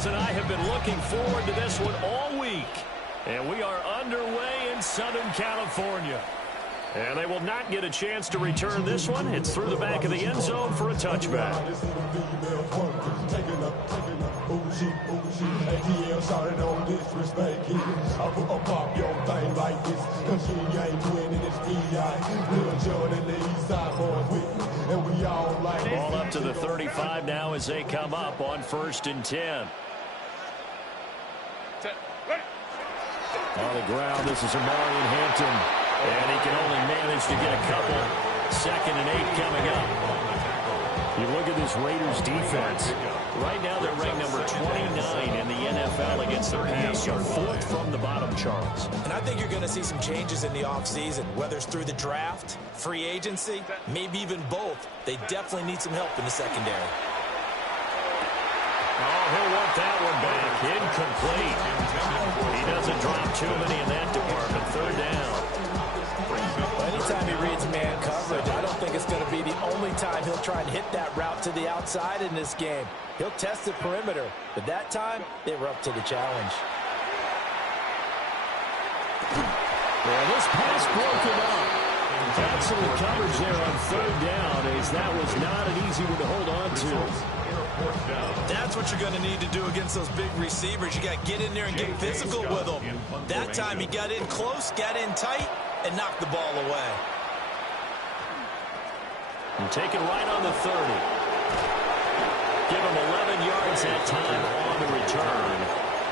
Charles and I have been looking forward to this one all week. And we are underway in Southern California. And they will not get a chance to return this one. It's through the back of the end zone for a touchback. Ball up to the 35 now as they come up on 1st and 10. On the ground, this is Amarian Hampton. And he can only manage to get a couple. 2nd and 8 coming up. You look at this Raiders defense. Right now they're ranked number 29 in the NFL against the pass. So 4th from the bottom, Charles. And I think you're going to see some changes in the offseason, whether it's through the draft, free agency, maybe even both. They definitely need some help in the secondary. Oh, he'll want that one back. Incomplete. He doesn't drop too many in that department. 3rd down. Anytime he reads man coverage, I don't think it's going to be the only time he'll try and hit that route to the outside in this game. He'll test the perimeter, but that time, they were up to the challenge. Well, this pass broken up. Excellent coverage there on 3rd down, as that was not an easy one to hold on to. That's what you're going to need to do against those big receivers. You got to get in there and get physical with them. That time he got in close, got in tight, and knocked the ball away. And take it right on the 30. Give him 11 yards that time on the return.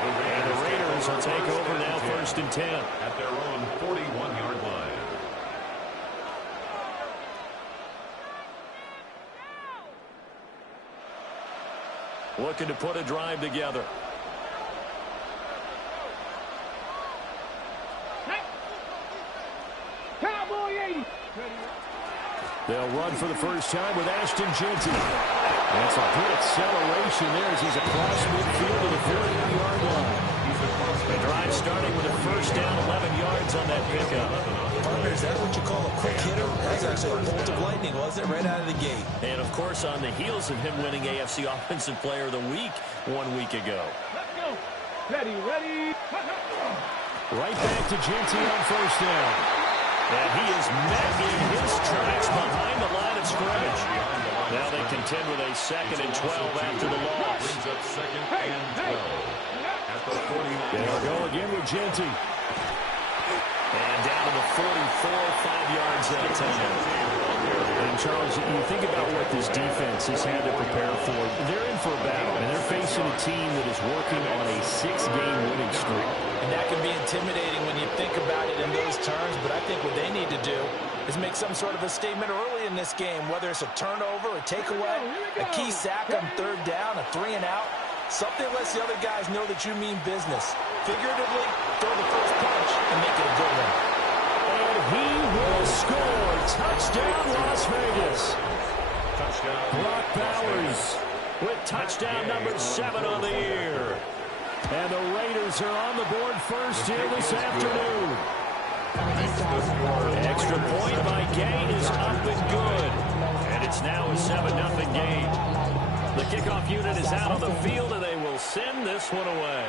And the Raiders will take over now 1st and 10. At their own 41-yard line. Looking to put a drive together. They'll run for the first time with Ashton Jeanty. That's a good acceleration there as he's across midfield to the 40-yard line. The drive starting with a 1st down, 11 yards on that pickup. Partner, is that what you call a quick hitter? That's actually a bolt of lightning, wasn't it? Right out of the gate. And, of course, on the heels of him winning AFC Offensive Player of the Week 1 week ago. Let's go. Ready. Right back to Jeanty on 1st down. And he is met in his tracks behind the line of scrimmage. Now they contend with a 2nd and 12 after the loss. Brings up 2nd and 12. At the 49. They'll go again with Jeanty. And down to the 44, 5 yards that time. And, Charles, you think about what this defense has had to prepare for. They're in for a battle, and they're facing a team that is working on a 6-game winning streak. And that can be intimidating when you think about it in those terms, but I think what they need to do is make some sort of a statement early in this game, whether it's a turnover, a takeaway, a key sack on 3rd down, a 3 and out. Something lets the other guys know that you mean business. Figuratively, throw the first punch and make it a good one. And he will score. Touchdown, Las Vegas. Touchdown. Brock Bowers with touchdown number 7 on the year. And the Raiders are on the board first here this afternoon. Extra point by Gay is up and good. And it's now a 7-0 game. The kickoff unit is out on the field, and they will send this one away.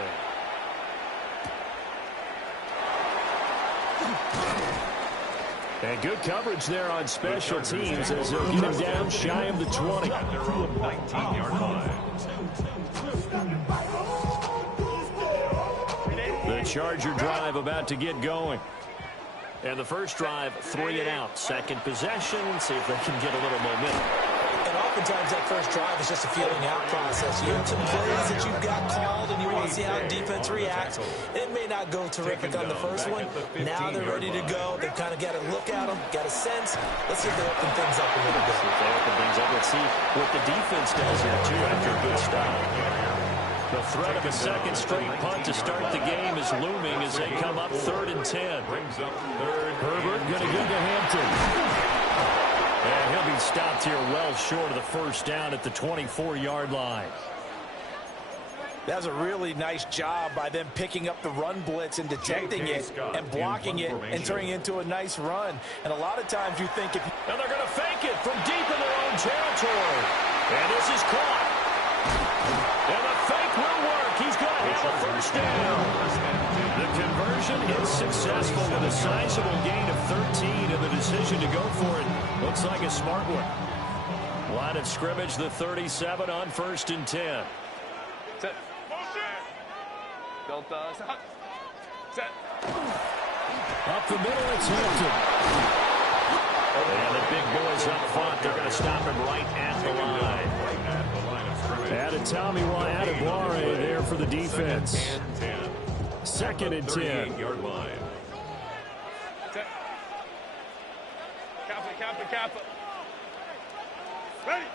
And good coverage there on special teams as they'll get him down shy of the 20. At their own 19-yard line. The Charger drive about to get going. And the first drive, 3 and out. Second possession, see if they can get a little momentum. And oftentimes that first drive is just a feeling out process. You have some plays that you've got called and you want to see how the defense reacts. It may not go terrific on the first one. Now they're ready to go. They've kind of got to look at them, got a sense. Let's see if they open things up a little bit. If they open things up, let's see what the defense does here, too, after a good stop. The threat of a second straight punt to start the game is looming as they come up 3rd and 10. Brings up 3rd. Herbert going to give to Hampton. And he'll be stopped here well short of the first down at the 24-yard line. That was a really nice job by them picking up the run blitz and detecting it and blocking it and turning it into a nice run. And a lot of times you think if... And they're going to fake it from deep in their own territory. And this is caught. And the fake will work. He's going to have a first down. The conversion is successful with a sizable gain of 13, and the decision to go for it looks like a smart one. Line of scrimmage, the 37 on 1st and 10. Set. Delta. Set. Up the middle, it's Hampton. And the big boys up front, they're going to stop him right at the line. Added Tommy Adebawore there for the defense. 2nd and 10. Kappa. Ready.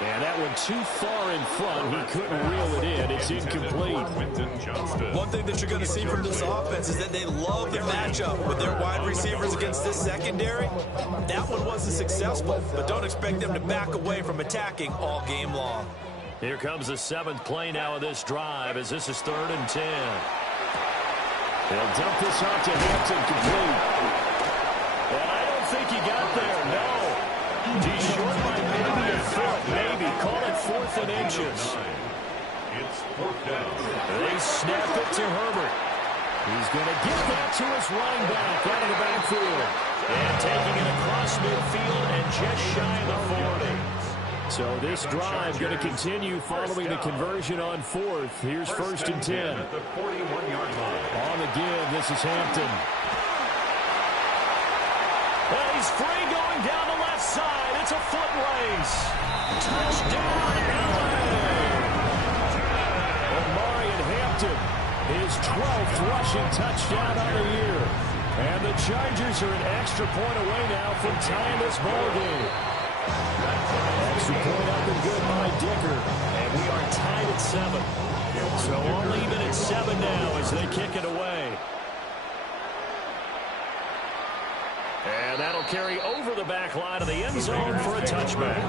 And that one too far in front. He couldn't reel it in. It's incomplete. One thing that you're going to see from this offense is that they love the matchup with their wide receivers against this secondary. That one wasn't successful, but don't expect them to back away from attacking all game long. Here comes the 7th play now of this drive as this is 3rd and 10. They'll dump this off to Hampton, complete. And I don't think he got there, no. He's short by maybe a foot, maybe. Call it 4th and inches. It's 4th down. They snap it to Herbert. He's going to get that to his running back out of the backfield. And taking it across midfield and just shy of the 40. So this drive going to continue following the conversion on 4th. Here's 1st and 10. At the 41-yard line. On the give, this is Hampton. And he's free going down the left side. It's a foot race. Touchdown, LA! Omarion Hampton, his 12th rushing touchdown on the year. And the Chargers are an extra point away now from tying this ball game. Extra point up and good by Dicker. And we are tied at 7. So all even at 7 now as they kick it away. And that'll carry over the back line of the end zone for a touchback.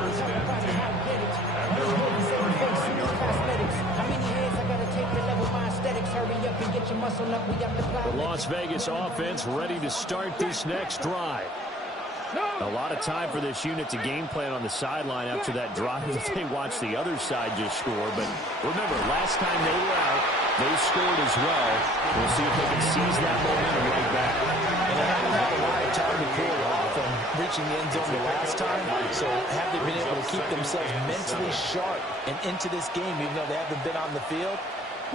The Las Vegas offense ready to start this next drive. A lot of time for this unit to game plan on the sideline after that drive if they watch the other side just score. But remember, last time they were out, they scored as well. We'll see if they can seize that momentum right back. And they haven't had a lot of time to cool from reaching the end zone the last time. So have they been able to keep themselves mentally sharp and into this game even though they haven't been on the field?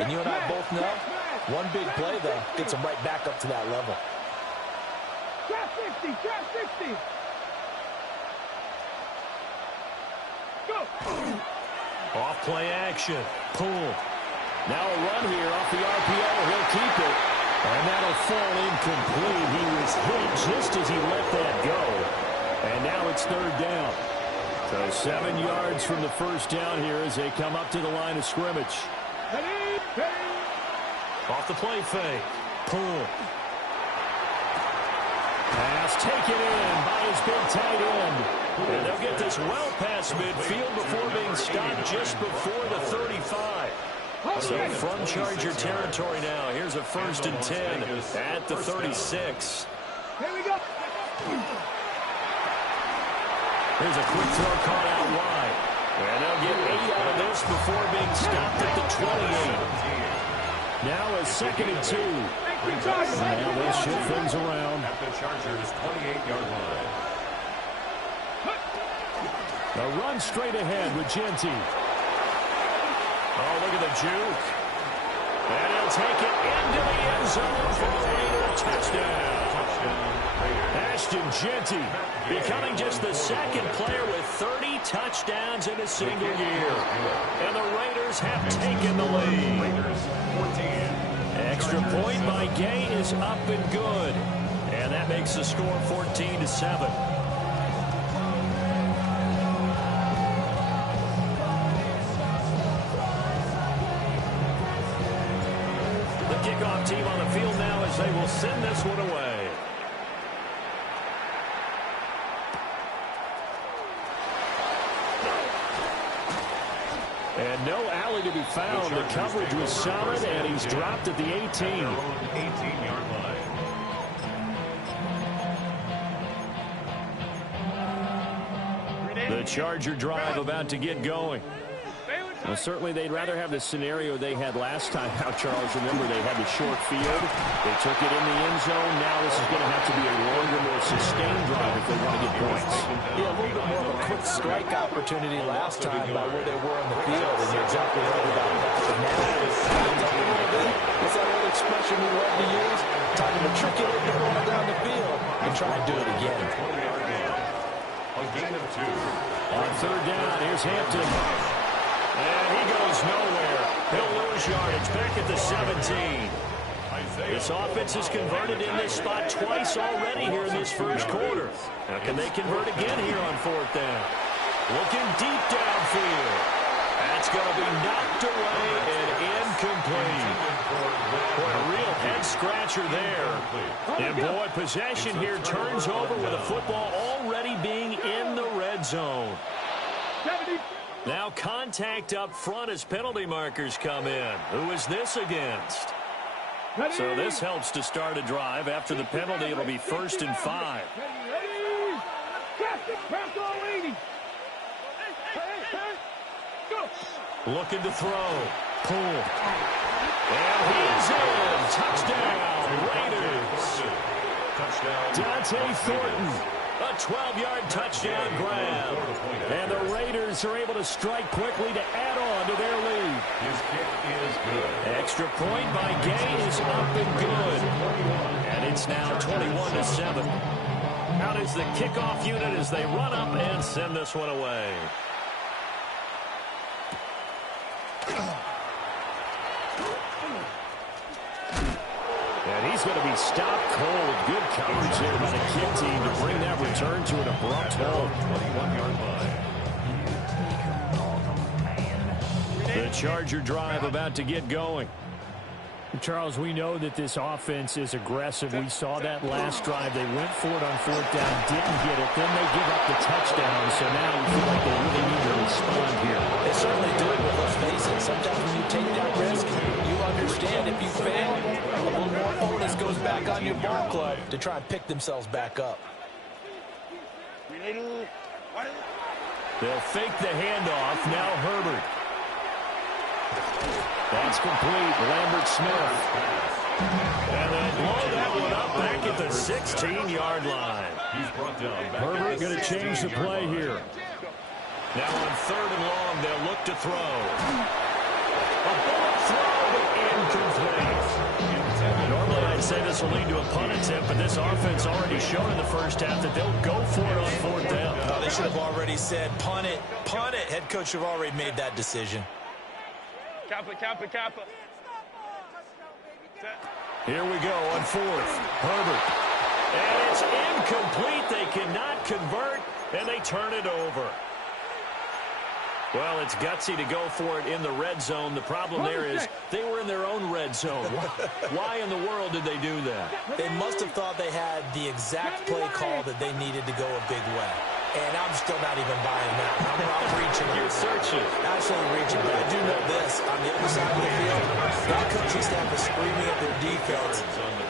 And you and I both know, one big play, though, gets them right back up to that level. Trap 60, trap 60. Go. Off play action. Pull. Now a run here off the RPO. He'll keep it. And that'll fall incomplete. He was hit just as he let that go. And now it's 3rd down. So 7 yards from the first down here as they come up to the line of scrimmage. Off the play fake. Pull. Pass taken in by his big tight end. And they'll get this well past midfield before being stopped just before the 35. So from Charger territory now. Here's a 1st and 10 at the 36. Here we go. Here's a quick throw caught out wide. And they'll get 8 out of this before being stopped at the 28. Now a 2nd and 2. Now they'll shift things around. At the Chargers' 28-yard line. A run straight ahead with Genty. Oh, look at the juke. And he'll take it into the end zone for a Raider touchdown. Ashton Genty becoming just the 2nd player with 30 touchdowns in a single year. And the Raiders have taken the lead. Raiders 14. Extra point by Gay is up and good. And that makes the score 14-7. The kickoff team on the field now as they will send this one away. And no alley to be found. The coverage was solid, and he's dropped at the 18. 18-yard line. The Charger drive about to get going. Well, certainly they'd rather have the scenario they had last time out, Charles. Remember, they had the short field. They took it in the end zone. Now this is going to have to be a longer, more sustained drive if they want to get points. Yeah, a little bit more of a quick strike opportunity last time by where they were on the field, and you're exactly right about that. But now, it's up a little bit. What's that old expression we love to use? Time to matriculate the ball down the field and try and do it again. A gain of 2. On third down, here's Hampton. And he goes nowhere. He'll lose yardage back at the 17. This offense has converted in this spot twice already here in this first quarter. Now, can they convert again here on fourth down? Looking deep downfield. That's going to be knocked away and incomplete. Boy, a real head-scratcher there. And, boy, possession here turns over with the football already being in the red zone. Now contact up front as penalty markers come in. Who is this against? So this helps to start a drive. After the penalty, it'll be 1st and 5. Looking to throw. Pull. And he's in. Touchdown, Raiders. Dante Thornton. A 12-yard touchdown grab. And the Raiders are able to strike quickly to add on to their lead. His kick is good. Extra point by Gay is up and good. And it's now 21-7. Out is the kickoff unit as they run up and send this one away. And he's going to be stopped cold. Good coverage there by the kick team to bring that return to an abrupt halt. 21-yard line. The Charger drive about to get going. Charles, we know that this offense is aggressive. We saw that last drive. They went for it on fourth down, didn't get it. Then they give up the touchdown. So now we feel like they really need to respond here. They certainly do it, but let's face it. Sometimes when you take that risk, you understand if you fail, a little more onus goes back on your ball club to try and pick themselves back up. They'll fake the handoff. Now Herbert. That's complete. Lambert Smith. And then blow that one up back at the 16-yard line. Herbert going to change the play here. Now on 3rd and long, they'll look to throw. A bullet throw, but incomplete. Normally, I'd say this will lead to a punt attempt, but this offense already showed in the first half that they'll go for it on fourth down. Oh, they should have already said, punt it, punt it. Head coach should have already made that decision. Kappa, Kappa, Kappa. Here we go on 4th. Herbert. And it's incomplete. They cannot convert, and they turn it over. Well, it's gutsy to go for it in the red zone. The problem there is they were in their own red zone. Why in the world did they do that? They must have thought they had the exact play call that they needed to go a big way. And I'm still not even buying that. I'm reaching. You're searching. Absolutely reaching. But I do know this. On the other side of the field, that coaching staff is screaming at their defense.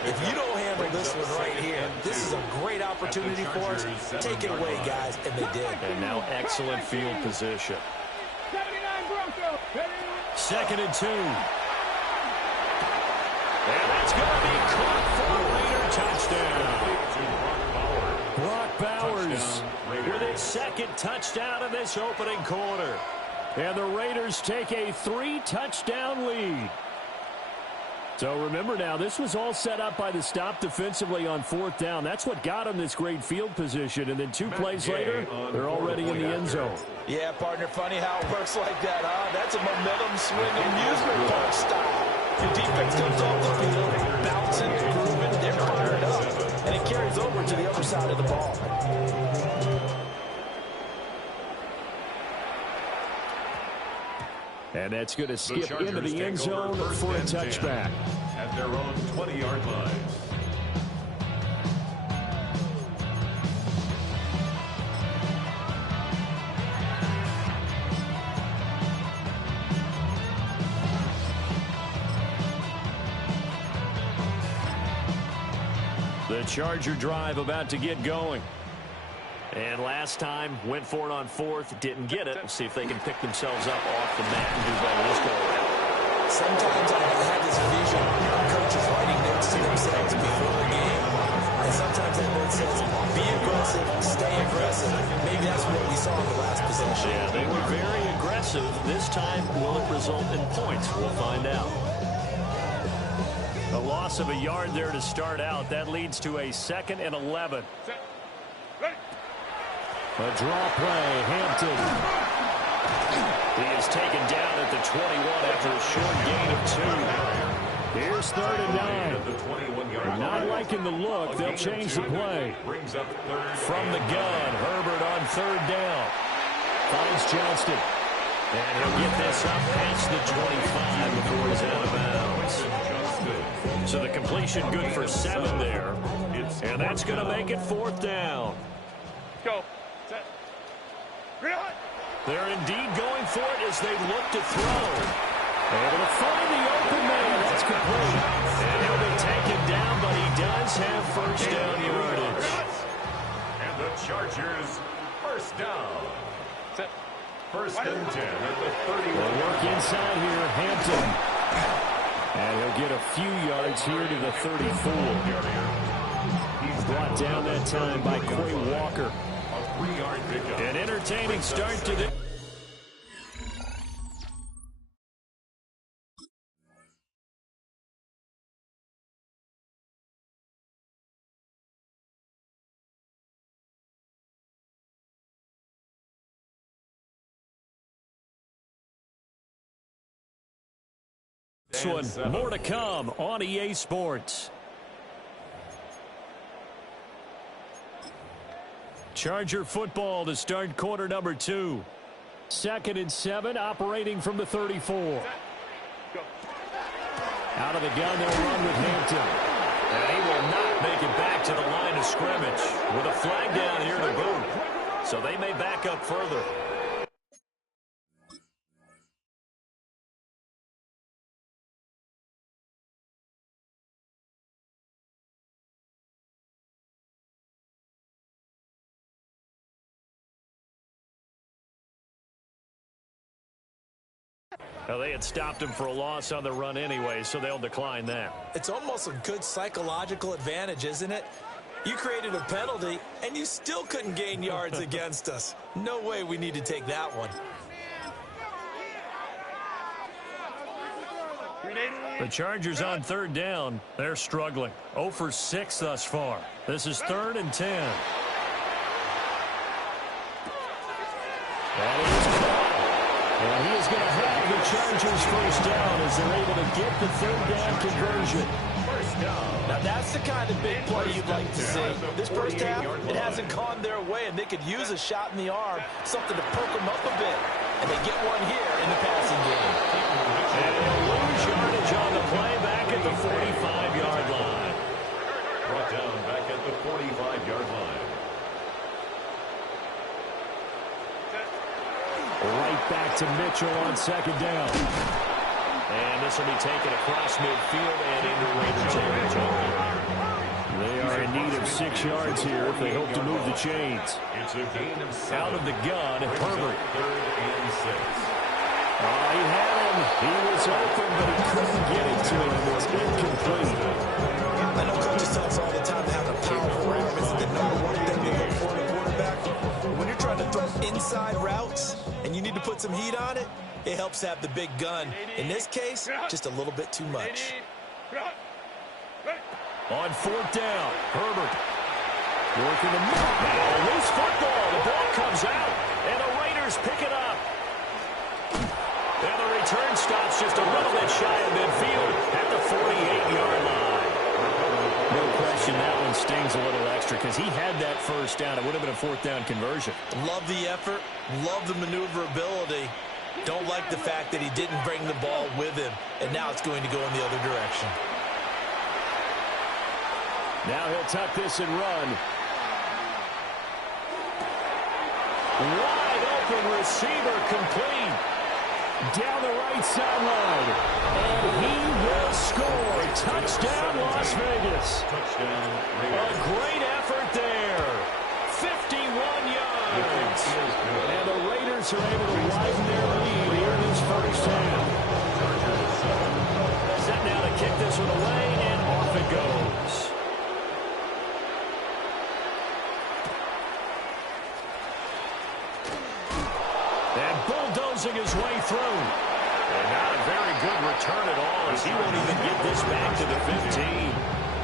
If you don't handle this one right here, this is a great opportunity for us. Take it away, guys. And they did. And now excellent field position. 2nd and 2. And that's going to be caught for a Raider touchdown. Brock Bowers with his 2nd touchdown in this opening quarter. And the Raiders take a 3-touchdown lead. So remember now, this was all set up by the stop defensively on fourth down. That's what got them this great field position. And then 2 plays later, they're already in the end zone. Yeah, partner, funny how it works like that, huh? That's a momentum swing amusement park style. The defense comes off the field, bouncing, grooving, they're fired up. And it carries over to the other side of the ball. And that's going to skip into the end zone for a touchback. At their own 20-yard line. The Charger drive about to get going. And last time, went for it on fourth, didn't get it. We'll see if they can pick themselves up off the mat and do better this go around. Sometimes I have this vision of coaches writing notes to themselves before a game. And sometimes that note says, be aggressive, stay aggressive. Maybe that's what we saw in the last possession. Yeah, they were very aggressive. This time, will it result in points? We'll find out. A loss of a yard there to start out. That leads to a 2nd and 11. A draw play, Hampton. He is taken down at the 21 after a short gain of 2. Here's 3rd and 9. Not liking the look. They'll change the play. From the gun, Herbert on 3rd down. Finds Johnston. And he'll get this up past the 25 before he's out of bounds. So the completion good for 7 there. And that's going to make it 4th down. Go. Set. They're indeed going for it as they look to throw. Able to find the open man. That's complete. And he'll be taken down, but he does have 1st down yardage. And the Chargers, 1st down. Set. 1st and 10 at the 31. They'll work inside here, Hampton. And he'll get a few yards here to the 34. He's brought down that time by Quay Walker. A 3-yard pickup. An entertaining start to the... This one, more to come on EA Sports. Charger football to start quarter number 2. 2nd and 7, operating from the 34. Out of the gun, they'll run with Hampton. And he will not make it back to the line of scrimmage with a flag down here to boot. So they may back up further. Well, they had stopped him for a loss on the run anyway, so they'll decline that. It's almost a good psychological advantage, isn't it? You created a penalty, and you still couldn't gain yards against us. No way we need to take that one. The Chargers on 3rd down. They're struggling. 0 for 6 thus far. This is 3rd and 10. And he is caught. And he is going to have the Chargers 1st down as they're able to get the 3rd down conversion. Now that's the kind of big play you'd like to see. This first half, it hasn't gone their way, and they could use a shot in the arm, something to perk them up a bit. And they get one here in the passing game. And they'll lose yardage on the play back at the 45-yard line. Brought down back at the 45-yard line. Right back to Mitchell on 2nd down. And this will be taken across midfield and into Raider territory. They are in need of 6 yards here if they hope to move the chains. It's a gain of 7. Out of the gun, Herbert. 3rd and 6. He had him. He was open, but he couldn't get it to him. It's incomplete. I know coaches tell us all the time having a powerful arm isn't the #1 thing to look for in a quarterback. When you're trying to throw inside routes and you need to put some heat on it, it helps have the big gun. In this case, just a little bit too much. On 4th down, Herbert working the middle. Loose football. The ball comes out, and the Raiders pick it up. And the return stops just a little bit shy of midfield at the 48-yard line. No question that one stings a little extra because he had that 1st down. It would have been a 4th down conversion. Love the effort. Love the maneuverability. Don't like the fact that he didn't bring the ball with him, and now it's going to go in the other direction. Now he'll tuck this and run. Wide open receiver complete. Down the right sideline. And he will score. Touchdown, Las Vegas. Touchdown, A great effort there. 51 offense. And the Raiders are able to widen their lead here in this first half. Set now to kick this one away, and off it goes. And bulldozing his way through. And not a very good return at all, as he won't even get this back to the 15.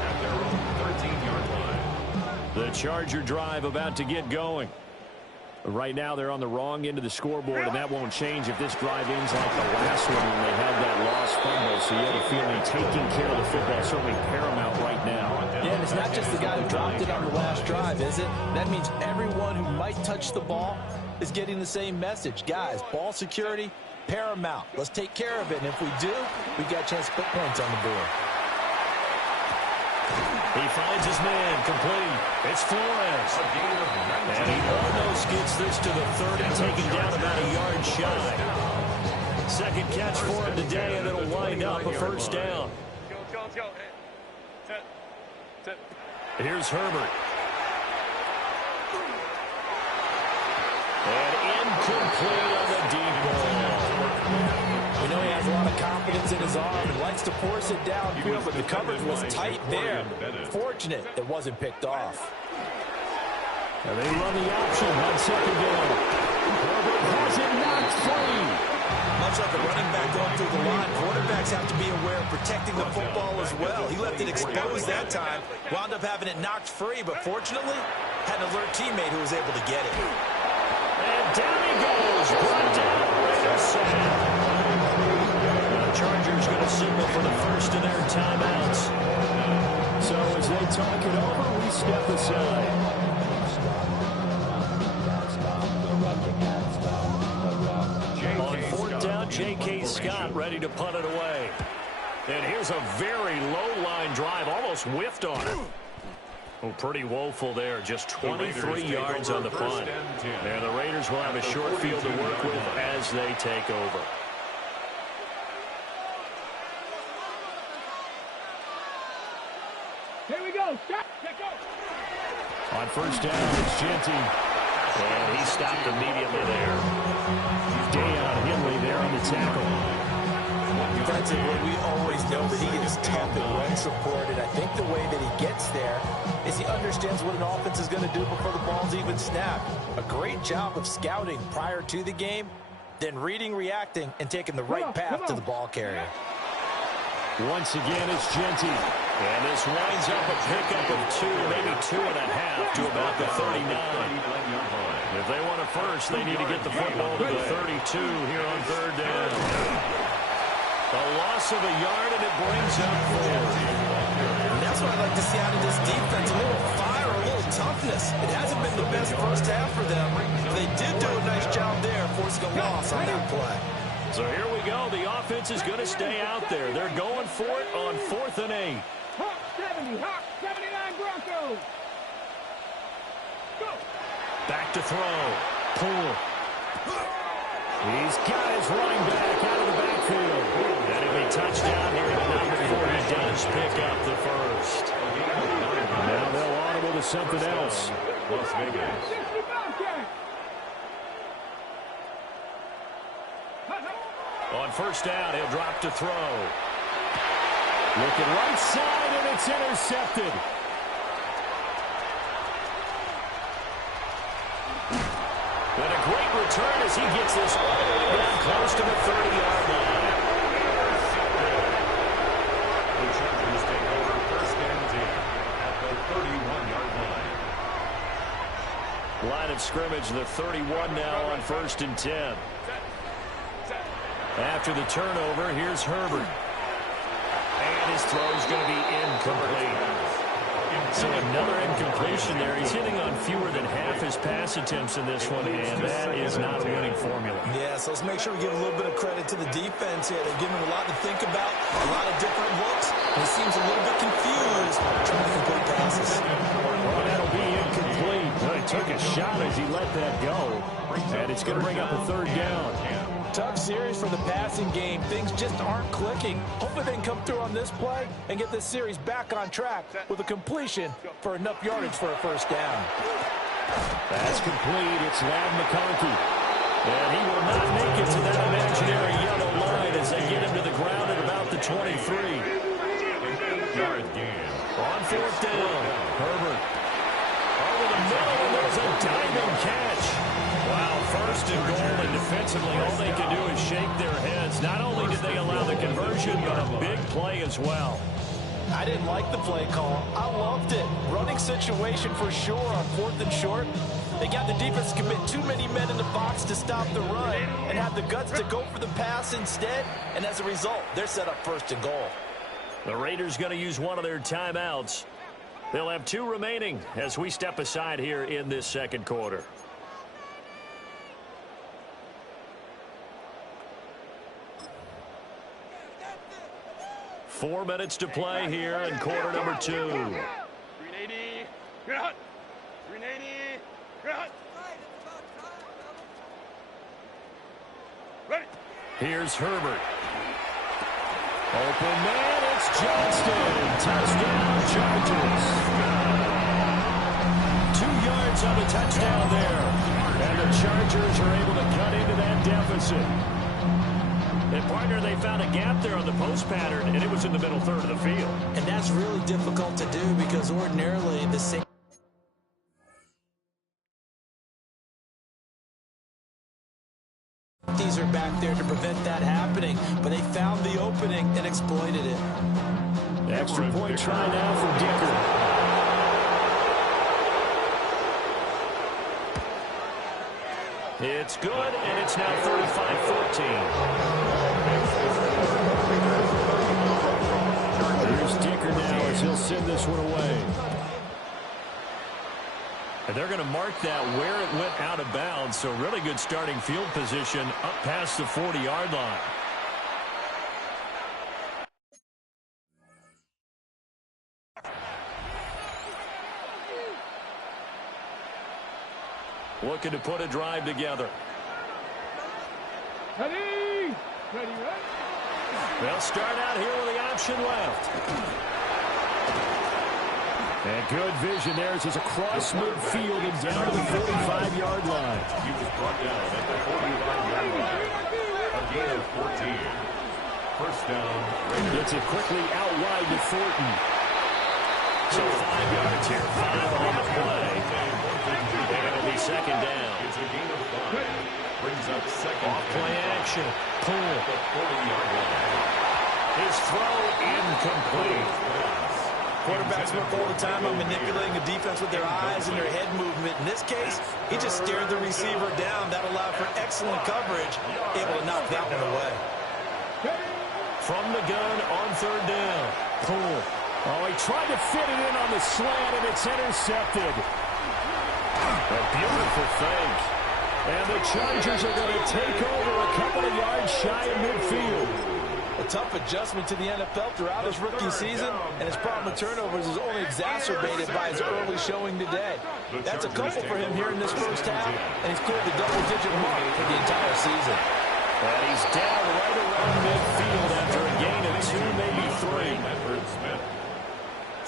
At their own 13-yard line. The Charger drive about to get going. Right now they're on the wrong end of the scoreboard, and that won't change if this drive ends like the last one when they had that lost fumble. So you have a feeling taking care of the football is certainly paramount right now. Yeah, and it's not just the guy who dropped it on the last drive, is it? That means everyone who might touch the ball is getting the same message. Guys, ball security, paramount. Let's take care of it, and if we do, we've got a chance to put points on the board. He finds his man, complete. It's Flores. And he almost gets this to the 30, taken down about a yard shy. Second catch for him today, and it'll wind up a first down. Let's go. Set. Set. Here's Herbert. And incomplete on the deep ball. We know he has a lot of confidence in his arm and likes to force it downfield, but the coverage was tight there. Fortunate it wasn't picked off. And they run the option on second down. Herbert has it knocked free. Much like a running back going through the line, quarterbacks have to be aware of protecting the football as well. He left it exposed that time, wound up having it knocked free, but fortunately had an alert teammate who was able to get it. And down he goes. Brought down. Raiders sack. The Chargers going to signal for the first of their timeouts. So as they talk it over, we step aside. On fourth down, J.K. Scott ready to punt it away. And here's a very low-line drive, almost whiffed on it. Oh, pretty woeful there, just 23 yards on the punt. And the Raiders will have a short field to work with as they take over. Here we go. Stop. Let go. On first down, it's Genty. And he stopped immediately there. Deion Henley there on the tackle. Defensively, we always know that he is tough and run supported. I think the way that he gets there is he understands what an offense is going to do before the ball's even snapped. A great job of scouting prior to the game, then reading, reacting, and taking the right path to the ball carrier. Once again, it's Genty. And this winds up a pickup of 2, maybe 2.5 to about the 39. If they want a first, they need to get the football to the 32 here on third down. A loss of a yard, and it brings up 4. And that's what I'd like to see out of this defense, a little fire, a little toughness. It hasn't been the best first half for them. They did do a nice job there, forcing a loss on that play. So here we go. The offense is going to stay out there. They're going for it on 4th and 8. Hawk 70, Hawk 79 Broncos. Go. Back to throw. Pull. He's got his running back out of the backfield. That'll be touchdown here tonight before he does pick up the first. Now they'll audible to something else. Las Vegas. 60 Bobcats. On first down, he'll drop to throw. Looking right side, and it's intercepted. And a great return as he gets this all the way down close to the 30-yard line. The Chargers take over first and 10 at the 31-yard line. Line of scrimmage, the 31 now on 1st and 10. After the turnover, here's Herbert. And his throw's going to be incomplete. So another incompletion there. He's hitting on fewer than half his pass attempts in this one, and that is not a winning formula. Yeah, so let's make sure we give a little bit of credit to the defense here. They're giving him a lot to think about, a lot of different looks. He seems a little bit confused trying to complete passes. Well, that'll be incomplete. Well, he took a shot as he let that go, and it's going to bring up a third down. Tough series for the passing game. Things just aren't clicking. Hopefully they can come through on this play and get this series back on track with a completion for enough yardage for a first down. That's complete. It's Ladd McConkey. And he will not make it to that imaginary yellow line as they get him to the ground at about the 23. Yard gain. On fourth down, Herbert. Over the middle, and there's a diving catch. Wow, first and goal, and defensively, all they can do is shake their heads. Not only did they allow the conversion, but a big play as well. I didn't like the play call. I loved it. Running situation for sure on fourth and short. They got the defense to commit too many men in the box to stop the run and have the guts to go for the pass instead. And as a result, they're set up first and goal. The Raiders going to use one of their timeouts. They'll have 2 remaining as we step aside here in this second quarter. Four minutes to play here in quarter number 2. 380. Cut. 380. Cut. Ready. Here's Herbert. Open man, it's Johnston. Touchdown, Chargers. 2 yards on the touchdown there. And the Chargers are able to cut into that deficit. And, partner, they found a gap there on the post pattern, and it was in the middle third of the field. And that's really difficult to do because ordinarily the same. These are back there to prevent that happening, but they found the opening and exploited it. Extra point try now from Dicker. It's good, and it's now 35-14. Here's Dicker now as he'll send this one away. And they're going to mark that where it went out of bounds, so really good starting field position up past the 40-yard line. Looking to put a drive together. Ready? Ready, ready? They'll start out here with the option left. And good vision there as it's across midfield and down to the 45-yard line. He was brought down at the 45-yard line. A gain of 14. First down. Gets it quickly out wide to Thornton. So 5 yards here, 5 on the play. And it'll be second down. It's a gain of 5. Brings up second. Off play action. Pull. The 40-yard line. His throw incomplete. Quarterbacks work all the time on manipulating the defense with their eyes and their head movement. In this case, he just stared the receiver down. That allowed for excellent coverage, able to knock that one away. From the gun on third down. Pull. Oh, he tried to fit it in on the slant, and it's intercepted. A beautiful fake. And the Chargers are going to take over a couple of yards shy of midfield. A tough adjustment to the NFL throughout his rookie season, and his problem with turnovers is only exacerbated by his early showing today. That's a couple for him here in this first half, and he's cleared the double-digit mark for the entire season. And he's down right around midfield after a gain of 2, maybe 3.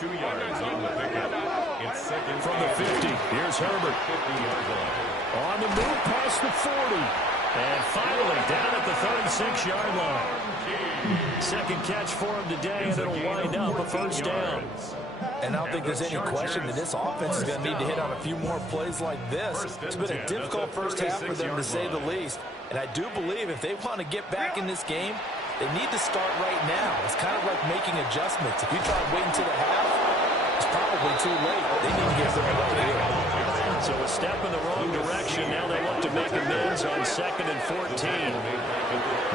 2 yards on the pickup. It's second. From the 50, here's Herbert. 50-yard line. On the move past the 40. And finally down at the 36-yard line. Second catch for him today, and it'll wind up a first down. And I don't think there's any question that this offense is going to need to hit on a few more plays like this. It's been a difficult first half for them, to say the least. And I do believe if they want to get back in this game, they need to start right now. It's kind of like making adjustments. If you try waiting until the half, it's probably too late. They need to get something right here. So a step in the wrong direction. Now they look to make amends on 2nd and 14.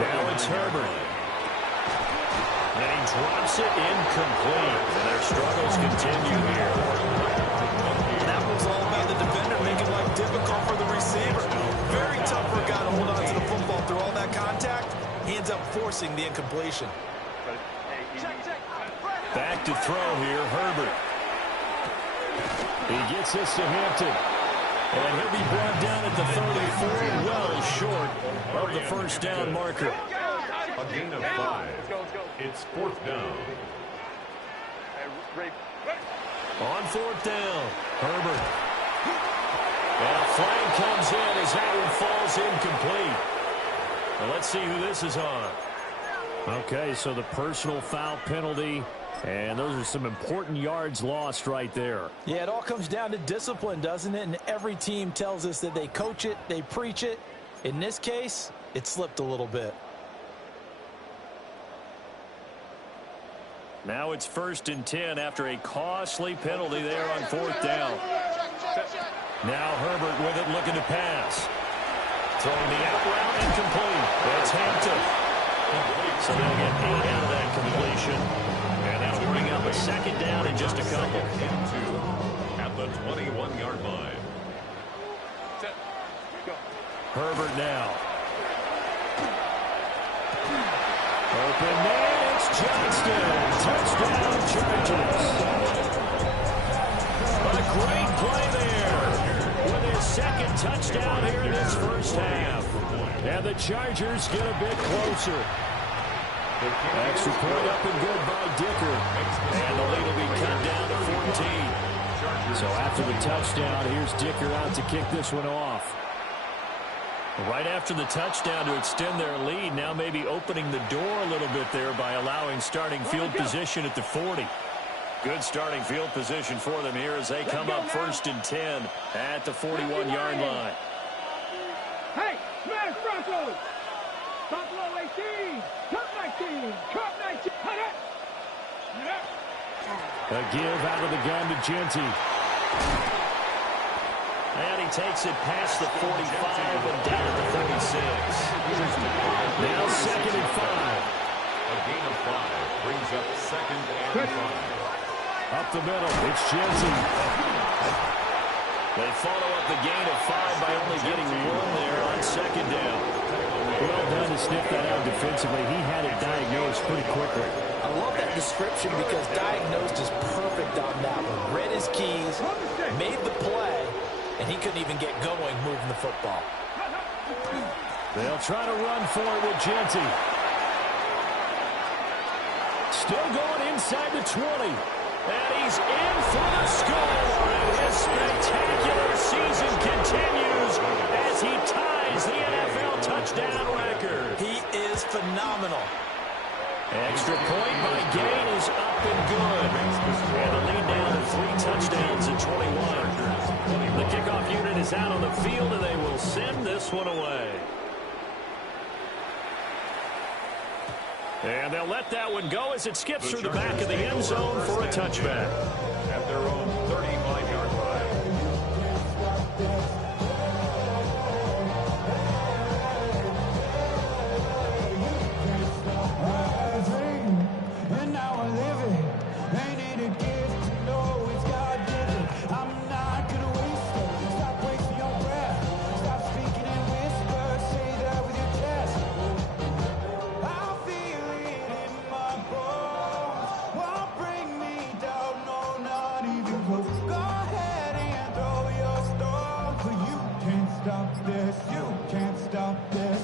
Now it's Herbert. And he drops it incomplete. And their struggles continue here. That was all by the defender, making life difficult for the receiver. Very tough for a guy to hold on to the football through all that contact. He ends up forcing the incompletion. Back to throw here, Herbert. He gets this to Hampton. And he'll be brought down at the 34, well short of the first down marker. A gain of 5. It's fourth down. On fourth down, Herbert. And a flag comes in as that one falls incomplete. Well, let's see who this is on. Okay, so the personal foul penalty, and those are some important yards lost right there. Yeah, it all comes down to discipline, doesn't it? And every team tells us that they coach it, they preach it. In this case, it slipped a little bit. Now it's 1st and 10 after a costly penalty there on 4th down. Now Herbert with it, looking to pass. Throwing the out route, incomplete. That's Hampton. So they'll get 8 out of that completion. And that'll bring up a 2nd down in just a couple. At the 21-yard line. Herbert now. Open man, it's Johnston. Touchdown, Chargers. A great play there with his 2nd touchdown here in this first half. And the Chargers get a bit closer. Extra point up and good by Dicker. And the lead will be cut down to 14. So after the touchdown, here's Dicker out to kick this one off. Right after the touchdown to extend their lead, now maybe opening the door a little bit there by allowing starting field position at the 40. Good starting field position for them here as they come up 1st and 10 at the 41-yard line. Hey, smash Broncos! Top low 18, top 19, top 19. A give out of the gun to Genty. And he takes it past the 45 and down at the 36. Now 2nd and 5. A gain of 5 brings up 2nd and 5. Up the middle, it's Genty. They follow up the gain of 5 by only getting 1 there on 2nd down. Well done to sniff that out defensively. He had it diagnosed pretty quickly. I love that description because diagnosed is perfect on that one. Read his keys, made the play, and he couldn't even get going moving the football. They'll try to run for it with Genty. Still going inside the 20. And he's in for the score. And his spectacular season continues as he ties the NFL touchdown record. He is phenomenal. Extra point by Gain is up and good. And the lead down to 3 touchdowns at 21. The kickoff unit is out on the field, and they will send this one away. And they'll let that one go as it skips through the back of the end zone for a touchback. At their own 35-yard line. And now I live it. Ain't it a gift to know it's God given? I'm not gonna waste it. Stop wasting your breath. Stop speaking in whispers. Say that with your chest. I feel it in my bones. Won't bring me down, no, not even close. Go ahead and throw your stone, but you can't stop this. You can't stop this.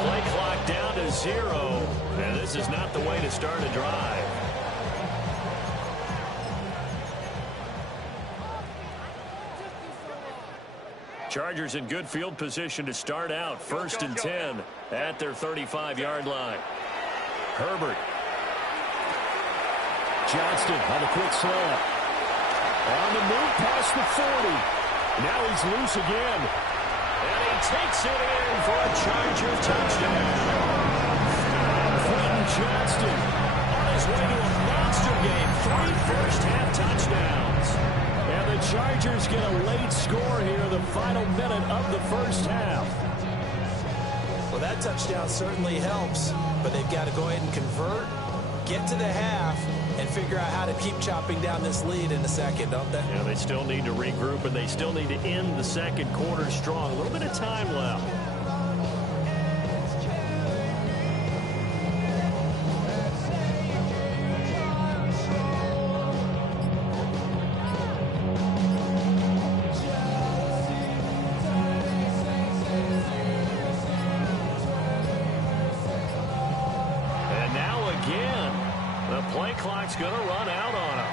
Play clock down to 0. And this is not the way to start a drive. Chargers in good field position to start out. 1st and 10 at their 35-yard line. Herbert. Johnston on the quick slant. On the move past the 40. Now he's loose again. And he takes it in for a Charger touchdown. Johnston on his way to a monster game. 3 first-half touchdowns. And the Chargers get a late score here, the final minute of the first half. Well, that touchdown certainly helps, but they've got to go ahead and convert, get to the half, and figure out how to keep chopping down this lead in the second, don't they? Yeah, they still need to regroup, and they still need to end the second quarter strong. A little bit of time left. Clock's going to run out on him.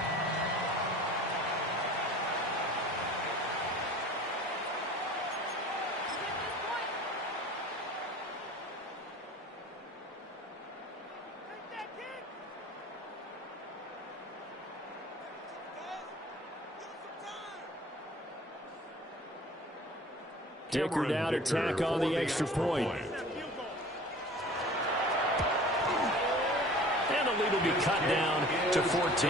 Dicker now to tack on the extra point. And the lead will be cut down to 14.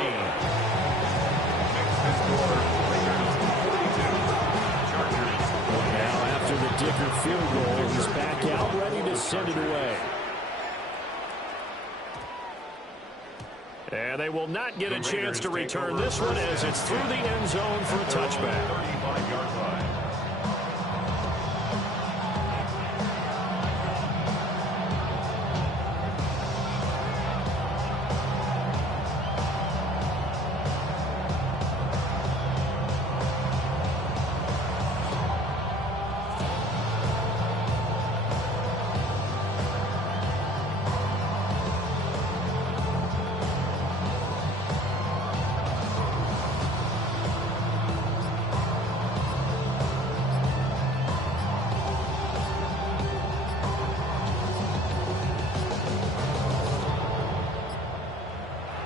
Now after the Dicker field goal, he's back out ready to send it away. And they will not get a chance to return this one as it's through the end zone for a touchback. 35-yard line.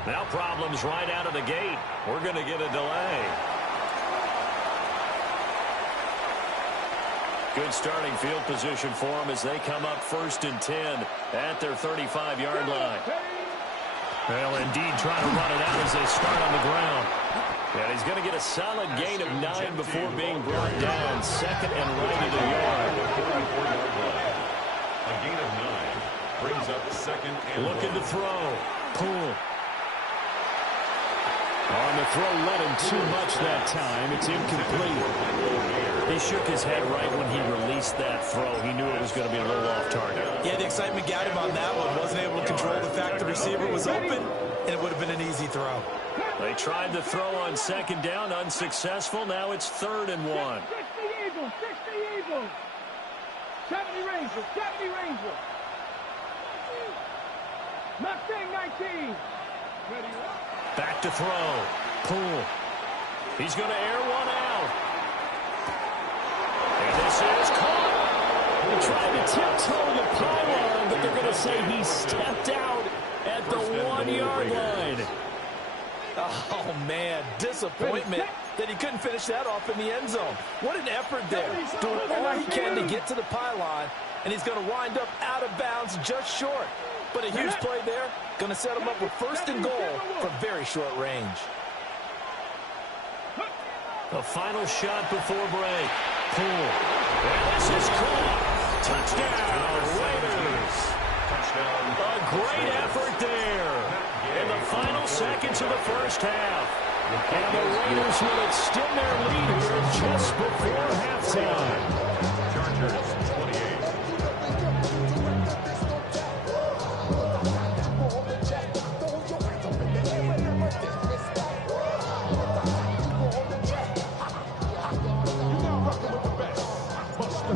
Now problems right out of the gate. We're going to get a delay. Good starting field position for them as they come up 1st and 10 at their 35-yard line. Well, indeed, trying to run it out as they start on the ground. And he's going to get a solid gain of 9 before being brought down. 2nd and right at a yard. A gain of 9 brings up 2nd and looking to throw. Pull. On the throw, let him too much that time. It's incomplete. He shook his head right when he released that throw. He knew it was going to be a little off target. Yeah, the excitement got him on that one. Wasn't able to control the fact the receiver was open, and it would have been an easy throw. They tried to throw on 2nd down, unsuccessful. Now it's 3rd and 1. 60 Eagles, 60 Eagles. 70 Rangers, 70 Rangers. Mustang 19. Ready, back to throw. Poole. He's going to air one out. And this is caught. He tried to tiptoe the pylon, but they're going to say he stepped out at the 1-yard line. Oh, man, disappointment that he couldn't finish that off in the end zone. What an effort there. Doing all he can to get to the pylon, and he's going to wind up out of bounds just short. But a huge play there. Going to set him up with 1st and goal from very short range. The final shot before break. Poole. And this is caught. Touchdown, Raiders. A great effort there. In the final seconds of the first half. And the Raiders will extend their lead here just before halftime. Chargers 28.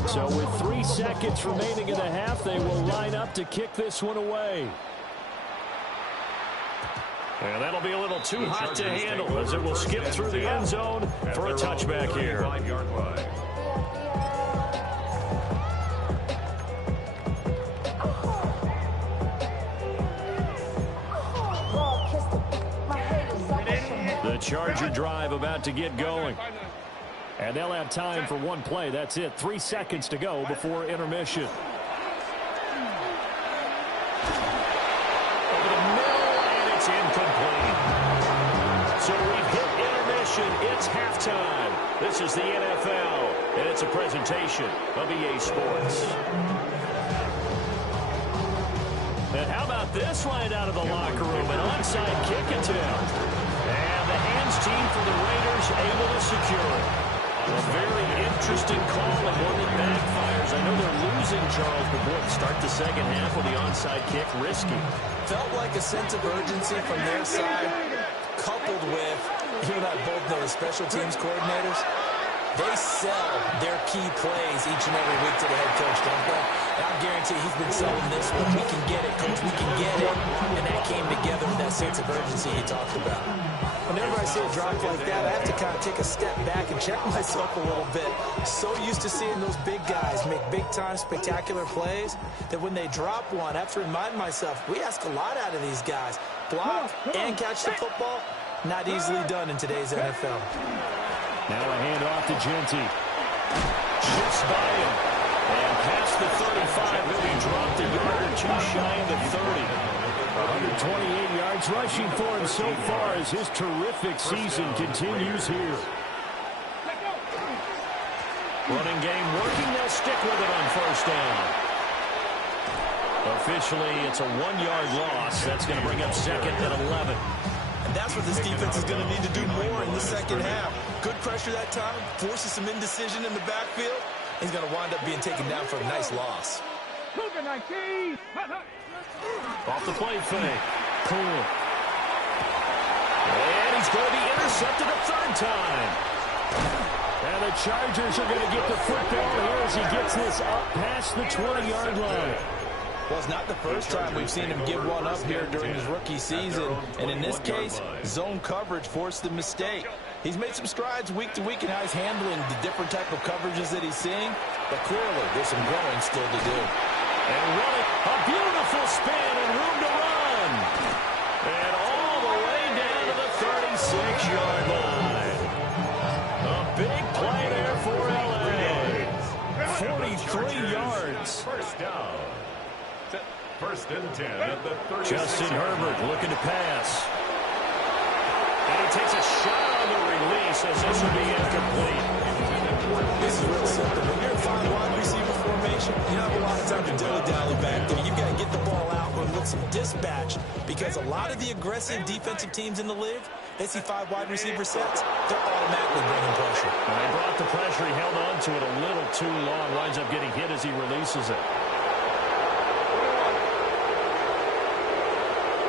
So with 3 seconds remaining in the half, they will line up to kick this one away. And that'll be a little too hot to handle as it will skip through the end zone for a touchback here. 35-yard line. The Charger drive about to get going. And they'll have time for one play. That's it. 3 seconds to go before intermission. Over the middle, and it's incomplete. So we've hit intermission. It's halftime. This is the NFL, and it's a presentation of EA Sports. And how about this right out of the locker room? An onside kick attempt. And the hands team for the Raiders able to secure it. A very interesting call and one that backfires. I know they're losing, Charles, but boy, start the second half with the onside kick risky. Felt like a sense of urgency from their side, coupled with, you and I both know the special teams coordinators, they sell their key plays each and every week to the head coach, don't they? And I guarantee he's been selling this one. We can get it, coach, we can get it. And that came together with that sense of urgency he talked about. Whenever I see a drop like that, I have to kind of take a step back and check myself a little bit. So used to seeing those big guys make big-time spectacular plays that when they drop one, I have to remind myself, we ask a lot out of these guys. Block and catch the football, not easily done in today's NFL. Now a handoff to Genty. Shifts by him. And past the 35, he'll be dropped a yard or two shy of the 30. 128 yards rushing for him so far as his terrific season continues here. Running game working. They'll stick with it on first down. Officially, it's a 1-yard loss. That's going to bring up second and 11. And that's what this defense is going to need to do more in the second half. Good pressure that time, forces some indecision in the backfield. He's going to wind up being taken down for a nice loss. Off the play fake. Cool. And he's going to be intercepted a third time. And the Chargers are going to get the football here as he gets this up past the 20-yard line. Well, it's not the first time we've seen him give one up here during his rookie season. And in this case, zone coverage forced the mistake. He's made some strides week to week in how he's handling the different type of coverages that he's seeing. But clearly, there's some growing still to do. And running a beautiful spin and room to run. And all the way down to the 36-yard line. A big play there for L.A. 43 yards. First down. First and 10 at the 36. Justin Herbert looking to pass. And he takes a shot on the release as this will be incomplete. This is real simple. When you're a 5-wide receiver formation, you don't have a lot of time to dilly-dally back there. You've got to get the ball out with some dispatch because a lot of the aggressive defensive teams in the league, they see 5-wide receiver sets, they're automatically bringing pressure. And he brought the pressure. He held on to it a little too long. Winds up getting hit as he releases it.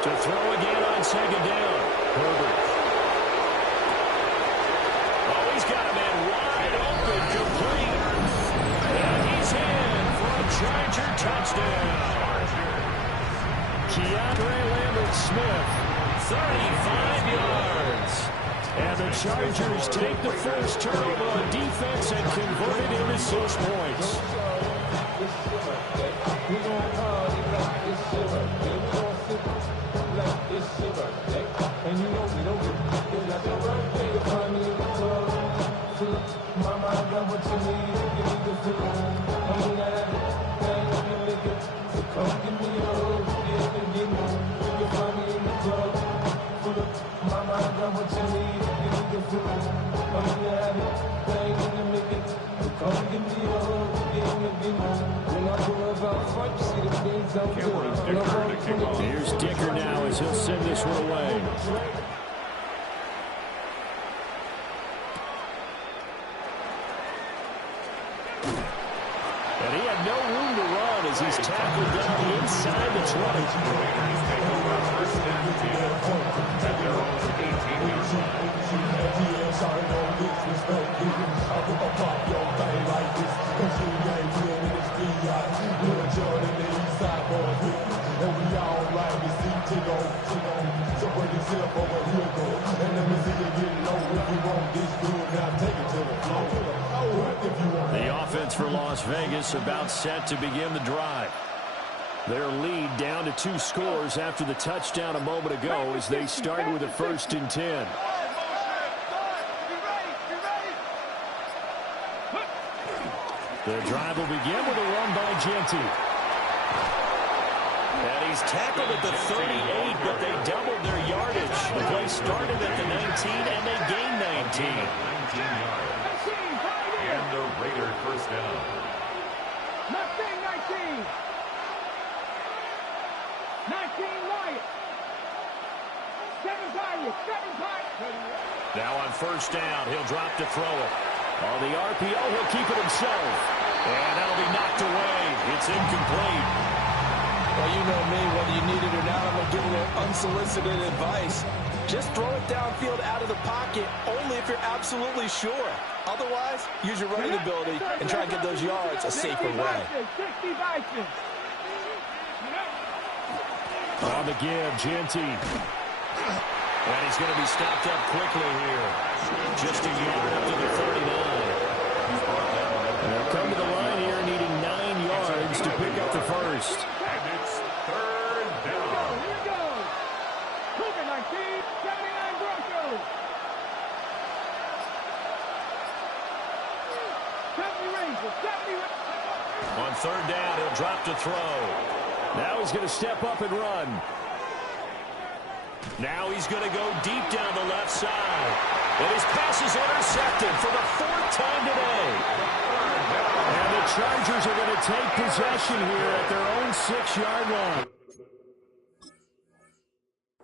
To throw again on second down. Herbert. Oh, he's got a man wide open, complete. And he's in for a Charger touchdown. Keandre Lambert-Smith, 35 yards. And the Chargers take the first turnover on defense and convert it into 6 points. And you know we don't get like a birthday to find me in the club. Mama, I got what you need. Give me the feeling. I mean, I have it. Thing on your liquor. So come give me a hug. Yeah, and get me. You can find me in the club. Mama, I got what you need. Give me the feeling. I mean, I have it. Thing on your liquor. So come give me a hug. Yeah, and get me. When I pull up out front, you see the things I'm doing. Here's Dicker now as he'll send this one away. And he had no room to run as he's tackled down inside the 20. The offense for Las Vegas about set to begin the drive. Their lead down to 2 scores after the touchdown a moment ago as they start with a 1st and 10. The drive will begin with a run by Genty. And he's tackled at the 38, but they doubled their yardage. The play started at the 19, and they gained 19. 19 yards. And the Raider first down. 19. 19 Wyatt. 7 Pirates. Now on first down, he'll drop to throw it. On the RPO, he'll keep it himself. And that'll be knocked away. It's incomplete. Well, you know me, whether you need it or not, I'm going to give you unsolicited advice. Just throw it downfield out of the pocket only if you're absolutely sure. Otherwise, use your running ability and try and get those yards a safer way. On the give, Genty. And he's going to be stopped up quickly here. Just a yard up to the 39. They'll come to the line here needing 9 yards to pick up the first. And it's 3rd down. Here we go. Cougar 19, 79 Broncos. 7 On third down, he'll drop to throw. Now he's going to step up and run. Now he's going to go deep down the left side. And his pass is intercepted for the fourth time today. And the Chargers are going to take possession here at their own 6-yard line.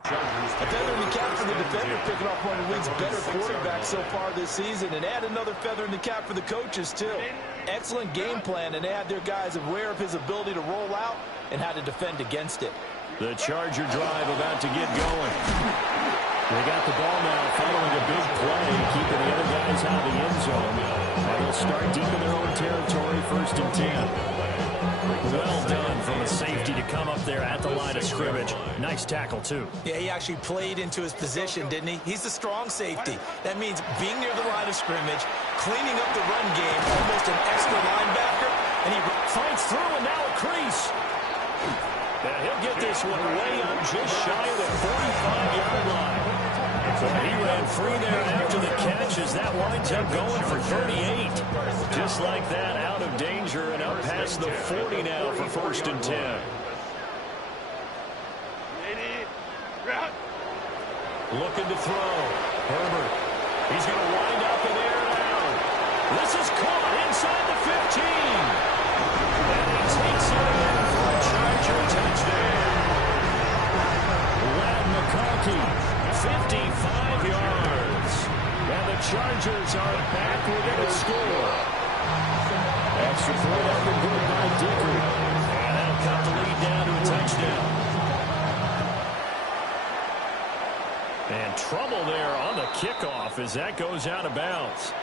A feather in the cap for the defender, picking off one of the league's better quarterbacks so far this season, and add another feather in the cap for the coaches, too. Excellent game plan, and they had their guys aware of his ability to roll out and how to defend against it. The Charger drive about to get going. They got the ball now following a big play, keeping the other guys out of the end zone. And they'll start deep in their own territory, 1st and 10. Well done from a safety to come up there at the line of scrimmage. Nice tackle, too. Yeah, he actually played into his position, didn't he? He's a strong safety. That means being near the line of scrimmage, cleaning up the run game, almost an extra linebacker, and he fights through, and now a crease. And he'll get this one way up just shy of the 45-yard line. He ran free there after the catch as that winds up going for 38. Just like that, out of danger and up past the 40 now for 1st and 10. Looking to throw. Herbert. He's going to wind up and air it out. This is caught inside the 15. And he takes it in for a Charger touchdown. Lad McConkey, 55 yards. And the Chargers are back within a score. Extra point up and good by Dicker. And that'll cut the lead down to a touchdown. And trouble there on the kickoff as that goes out of bounds.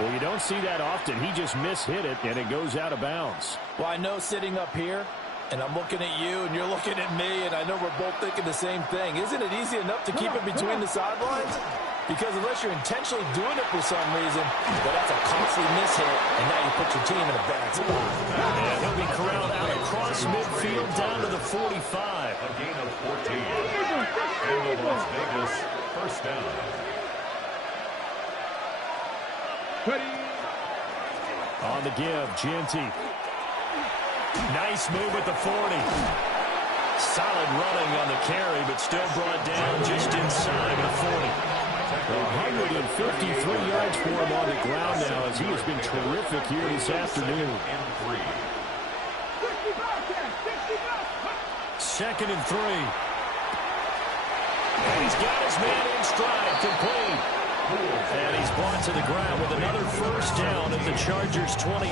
Well, you don't see that often. He just mishit it, and it goes out of bounds. Well, I know sitting up here, and I'm looking at you, and you're looking at me, and I know we're both thinking the same thing. Isn't it easy enough to keep it between the sidelines? Because unless you're intentionally doing it for some reason, well, that's a costly mishit, and now you put your team in a bad spot. And he'll be corralled out across midfield down to the 45. A gain of 14. And the Las Vegas 1st down. On the give, Genty. Nice move at the 40. Solid running on the carry, but still brought down just inside the 40. 153 yards for him on the ground now as he has been terrific here this afternoon. 2nd and 3. And he's got his man in stride, complete. And he's brought to the ground with another 1st down at the Chargers' 23.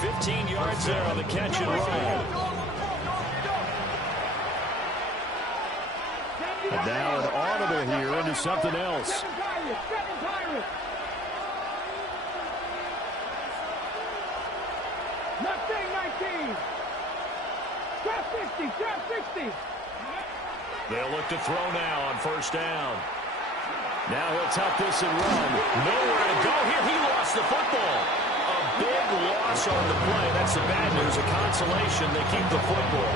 15 yards there on the catch and run. And now an audible here into something else. They'll look to throw now on 1st down. Now he'll tuck this and run. Nowhere to go here. He lost the football. A big loss on the play. That's the bad news. A consolation. They keep the football.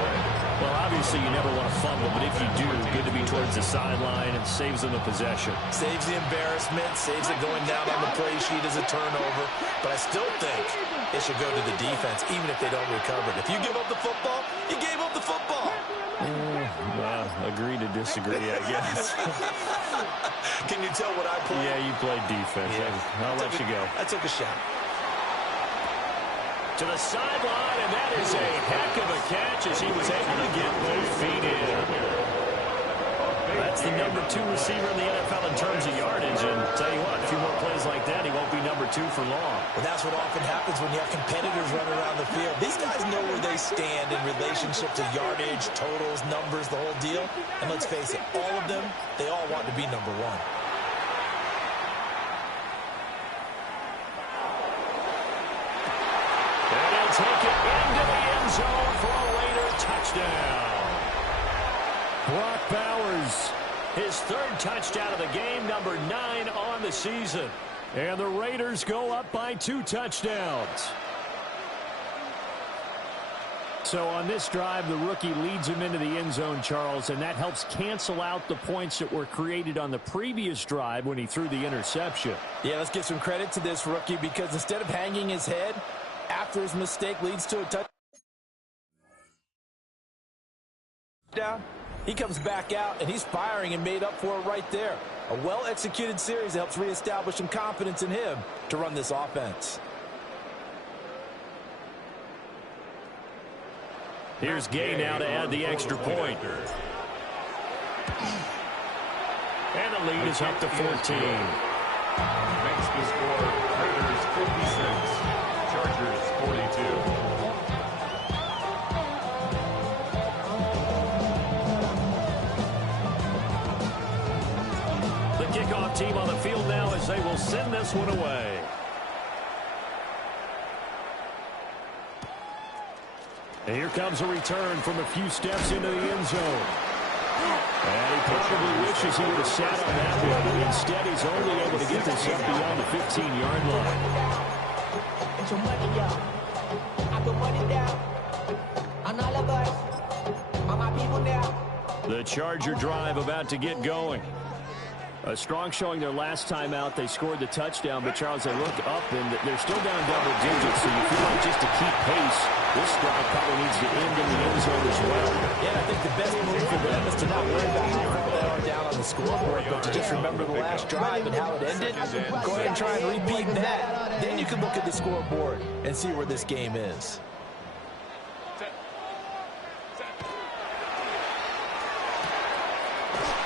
Well, obviously you never want to fumble, but if you do, good to be towards the sideline and saves them the possession. Saves the embarrassment, saves it going down on the play sheet as a turnover. But I still think it should go to the defense, even if they don't recover it. If you give up the football, you gave up the football. Agree to disagree, I guess. Can you tell what I played? Yeah, you played defense. Yeah. I'll let you go. I took a shot. To the sideline, and that is a heck of a catch as he was able to get both feet in. That's the number 2 receiver in the NFL in terms of yardage, and tell you what, a few more plays like that, he won't be number 2 for long. Well, that's what often happens when you have competitors running around the field. These guys know where they stand in relationship to yardage, totals, numbers, the whole deal. And let's face it, all of them, they all want to be number 1. Take it into the end zone for a Raider touchdown. Brock Bowers, his 3rd touchdown of the game, number 9 on the season. And the Raiders go up by 2 touchdowns. So on this drive, the rookie leads him into the end zone, Charles, and that helps cancel out the points that were created on the previous drive when he threw the interception. Yeah, let's give some credit to this rookie because instead of hanging his head after his mistake leads to a touchdown, he comes back out and he's firing and made up for it right there. A well-executed series helps reestablish some confidence in him to run this offense. Here's Gay now to add the extra point. And the lead is up to 14. Makes the score Raiders 56, Chargers 42. The kickoff team on the field now as they will send this one away. And here comes a return from a few steps into the end zone. And he probably wishes he would have sat on that one, but instead he's only able to get this up beyond the 15-yard line. The Charger drive about to get going. A strong showing their last time out. They scored the touchdown, but Charles, they look up and they're still down double digits, so you feel like just to keep pace, this drive probably needs to end in the end zone as well. Yeah, I think the best move for them is to not worry about how far they are down on the scoreboard, but to just remember the last drive and how it ended. Go ahead and try and repeat that. Then you can look at the scoreboard and see where this game is.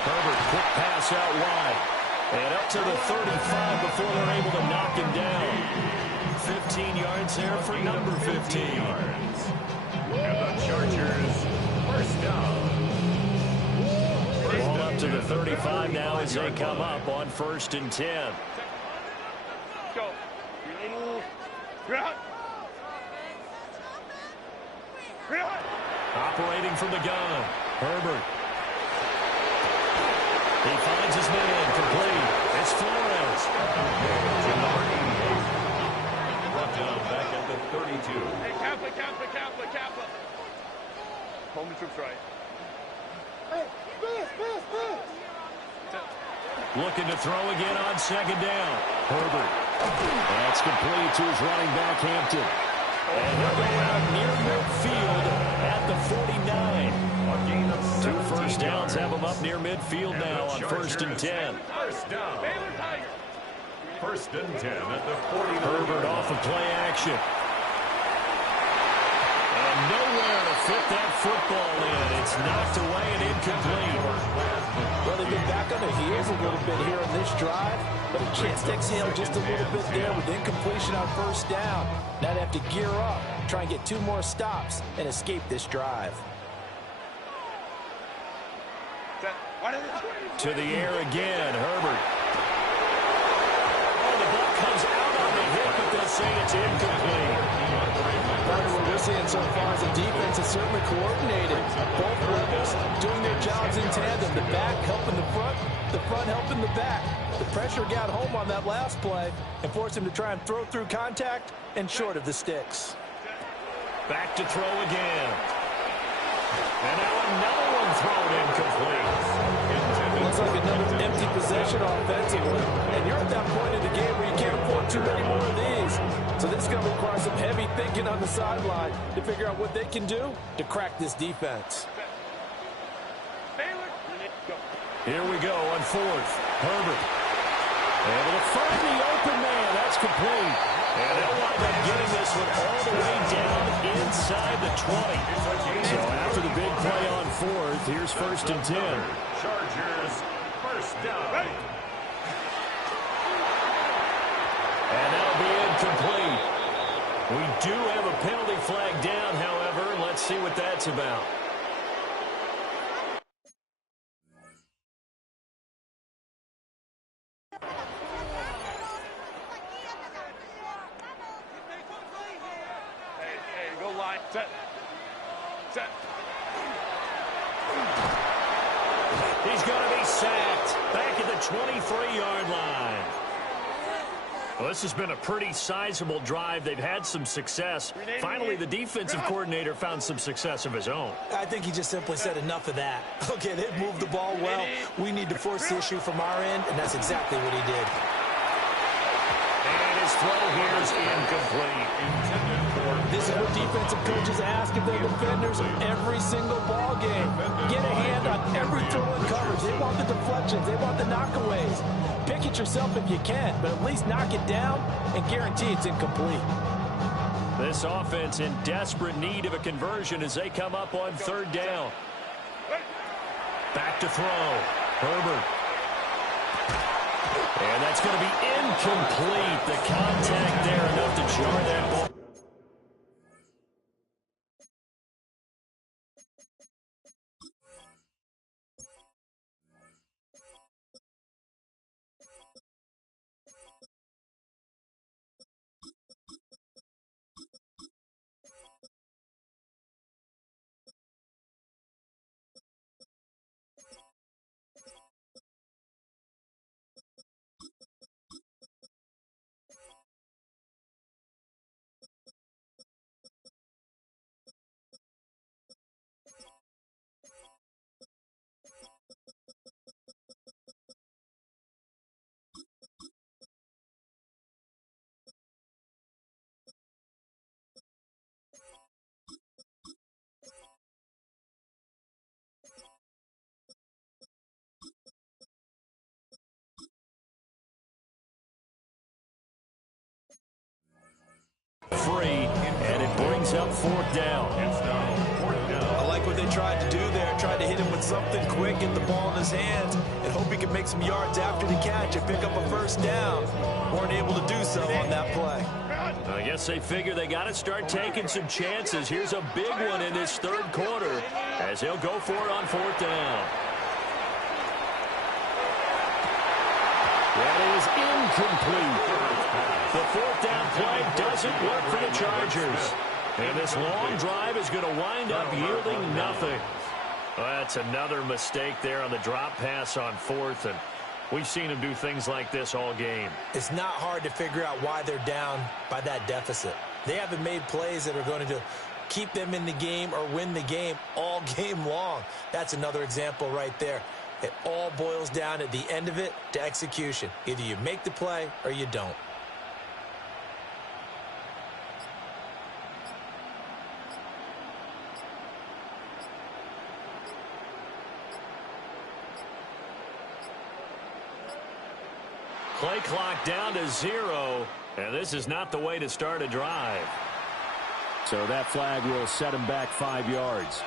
Herbert, quick pass out wide. And up to the 35 before they're able to knock him down. 15 yards there for number 15. And the Chargers first down. Ball up to the 35 now as they come up on 1st and 10. Go. Operating from the gun. Herbert. He finds his man complete. It's Flores. To number 88. Brought down back at the 32. Hey, Kappa. Home the troops right. Looking to throw again on 2nd down. Herbert. That's complete to his running back, Hampton. And he'll go out near midfield at the 49. Two first downs have him up near midfield now on 1st and 10. First down. 1st and 10 at the 49. Herbert off of play action. And nowhere to fit that football in. It's knocked away and incomplete. Well, they've been back on their heels a little bit here in this drive, but a chance to exhale just a little bit there with incompletion on 1st down. Now they have to gear up, try and get 2 more stops, and escape this drive. To the air again, Herbert. Oh, the ball comes out on the hit, but they'll say it's incomplete. What we're seeing so far is the defense is certainly coordinated. Both levels doing their jobs in tandem. The back helping the front helping the back. The pressure got home on that last play and forced him to try and throw through contact and short of the sticks. Back to throw again. And now another one thrown incomplete. Looks like another empty possession offensively. And you're at that point in the game where you can't afford too many more of these. So this is going to require some heavy thinking on the sideline to figure out what they can do to crack this defense. Here we go on 4th. Herbert. Able to find the open man. That's complete. And they'll wind up getting this one all the way down inside the 20. So after the big play on 4th, here's 1st and 10. Chargers first down. And that'll be incomplete. We do have a penalty flag down, however. Let's see what that's about. Hey, go line. Set. He's going to be sacked back at the 23-yard line. Well, this has been a pretty sizable drive. They've had some success. Finally, the defensive coordinator found some success of his own. I think he just simply said enough of that. Okay, they've moved the ball well. We need to force the issue from our end, and that's exactly what he did. And his throw here is incomplete. This is what defensive coaches ask of their defenders every single ball game. Get a hand on every throw and coverage. They want the deflections. They want the knockaways. Pick it yourself if you can, but at least knock it down and guarantee it's incomplete. This offense in desperate need of a conversion as they come up on third down. Back to throw. Herbert. And that's going to be incomplete. The contact there enough to jar that ball. Free, and it brings up fourth down. I like what they tried to do there. Tried to hit him with something quick, get the ball in his hands, and hope he could make some yards after the catch and pick up a first down. Weren't able to do so on that play. I guess they figure they got to start taking some chances. Here's a big one in this third quarter as he'll go for it on fourth down. That is incomplete. The fourth down play doesn't work for the Chargers. And this long drive is going to wind up yielding nothing. Well, that's another mistake there on the drop pass on fourth, and we've seen him do things like this all game. It's not hard to figure out why they're down by that deficit. They haven't made plays that are going to keep them in the game or win the game all game long. That's another example right there. It all boils down at the end of it to execution. Either you make the play or you don't. Play clock down to 0, and this is not the way to start a drive. So that flag will set him back 5 yards.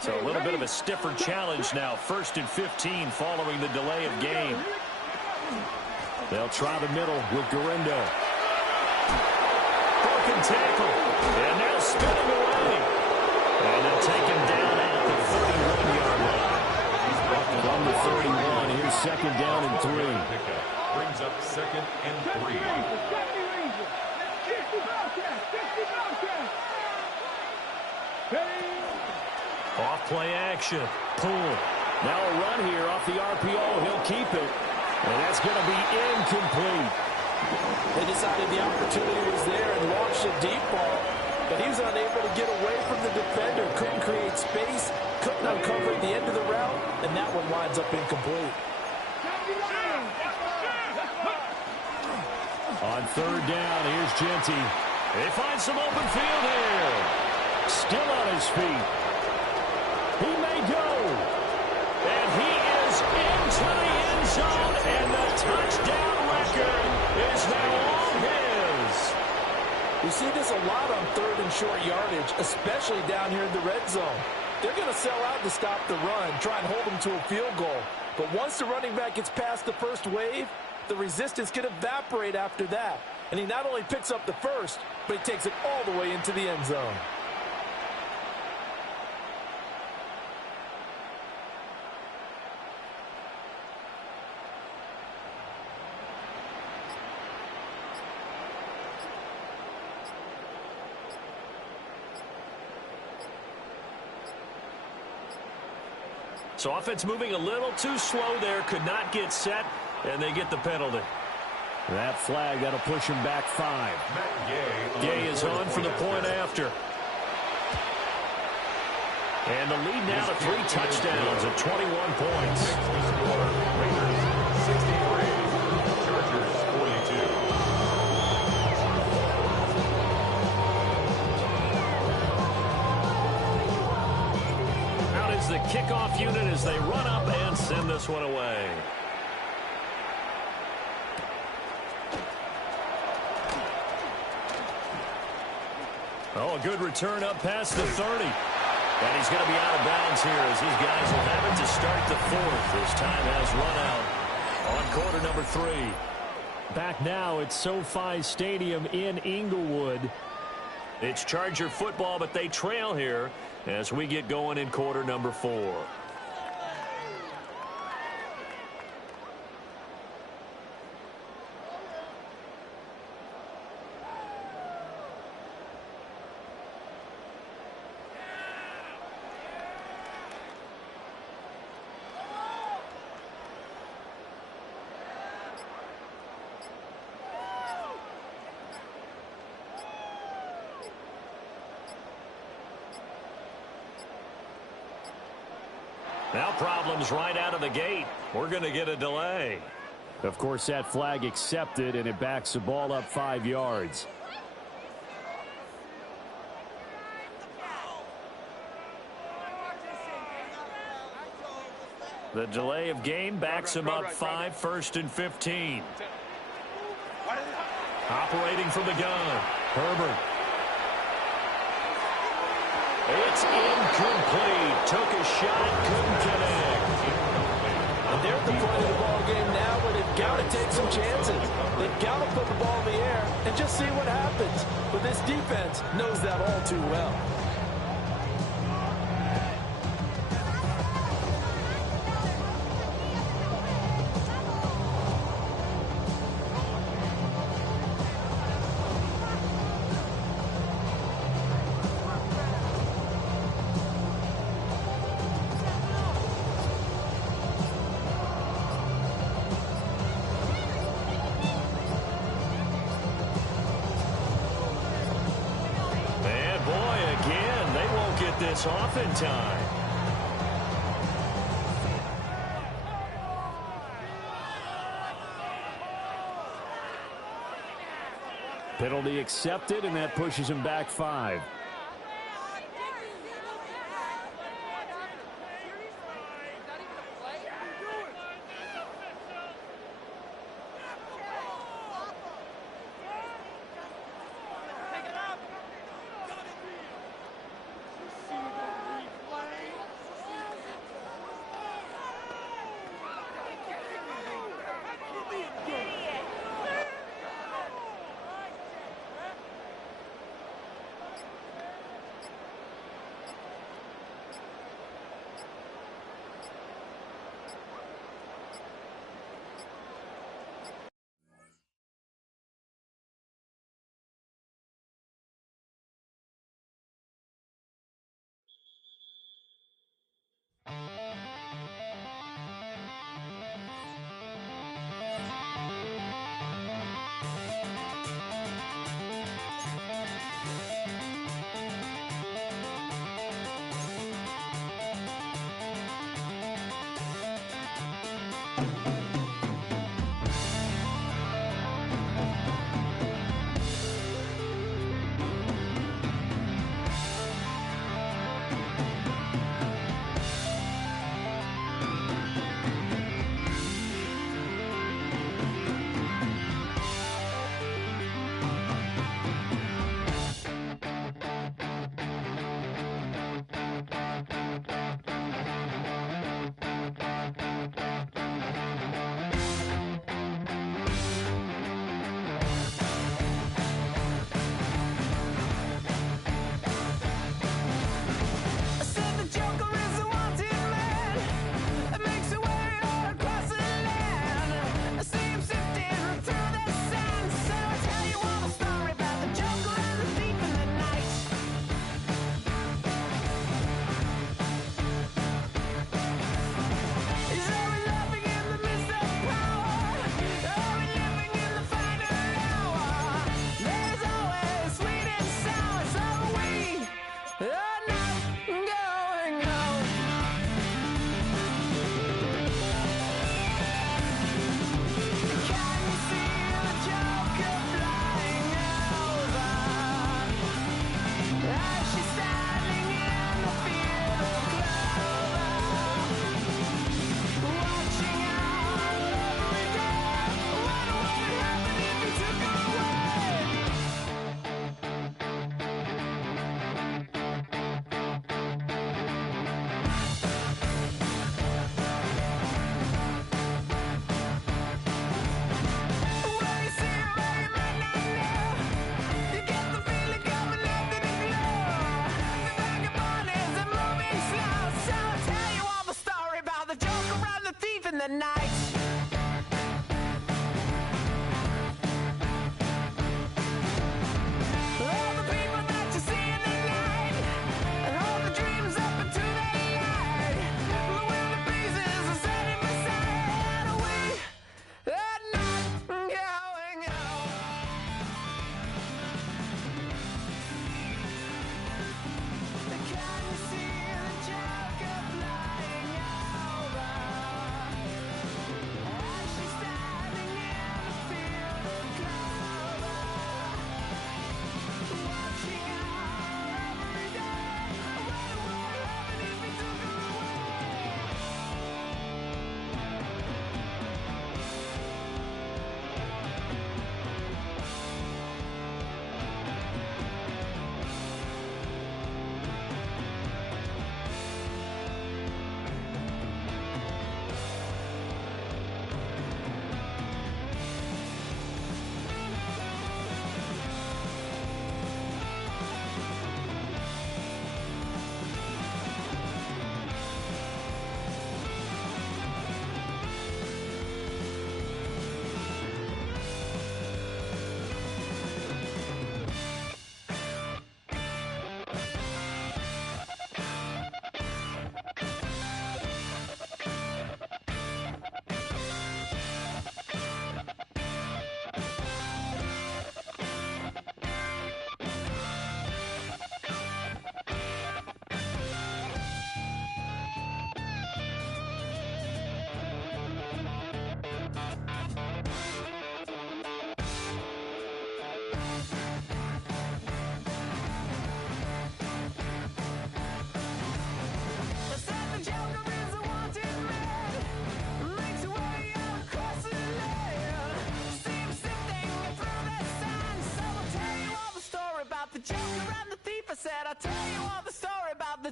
So a little bit of a stiffer challenge now. 1st and 15 following the delay of game. They'll try the middle with Garindo. Broken tackle. And now spinning away. And they'll take him down at the 31-yard line. From the 31, here's second down and 3. Brings up 2nd and 3. Off play action. Pull. Now a run here off the RPO. He'll keep it. And that's going to be incomplete. They decided the opportunity was there and launched a deep ball. But he was unable to get away from the defender. Couldn't create space. Couldn't uncover the end of the route. And that one winds up incomplete. On third down, here's Genty. They find some open field here. Still on his feet. He may go. And he is into the end zone. And the touchdown record is now all his. We see this a lot on third and short yardage, especially down here in the red zone. They're going to sell out to stop the run, try and hold them to a field goal. But once the running back gets past the first wave, the resistance can evaporate after that. And he not only picks up the first, but he takes it all the way into the end zone. So offense moving a little too slow there, could not get set, and they get the penalty. That flag, that'll push him back 5. Gay is on for the point after. And the lead now to 3 touchdowns at 21 points. Raiders 63, Chargers 42. Out is the kickoff unit as they run up and send this one away. Oh, a good return up past the 30. And he's going to be out of bounds here as these guys will have it to start the 4th. As time has run out on quarter number 3. Back now at SoFi Stadium in Inglewood. It's Charger football, but they trail here as we get going in quarter number 4. Now problems right out of the gate. We're going to get a delay. Of course, that flag accepted, and it backs the ball up 5 yards. The delay of game backs him up 5, 1st and 15. Operating from the gun, Herbert. It's incomplete. Took a shot, couldn't connect. And they're at the point of the ball game now where they've got to take some chances. They've got to put the ball in the air and just see what happens. But this defense knows that all too well. This off in time. Penalty accepted, and that pushes him back 5.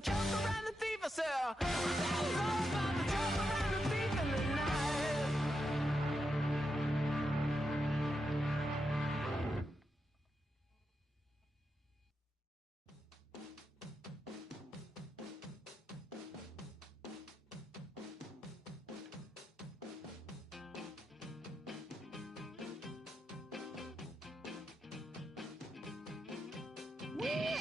the jump around the thief, I said, that was all about the jump around the thief in the night. Wee!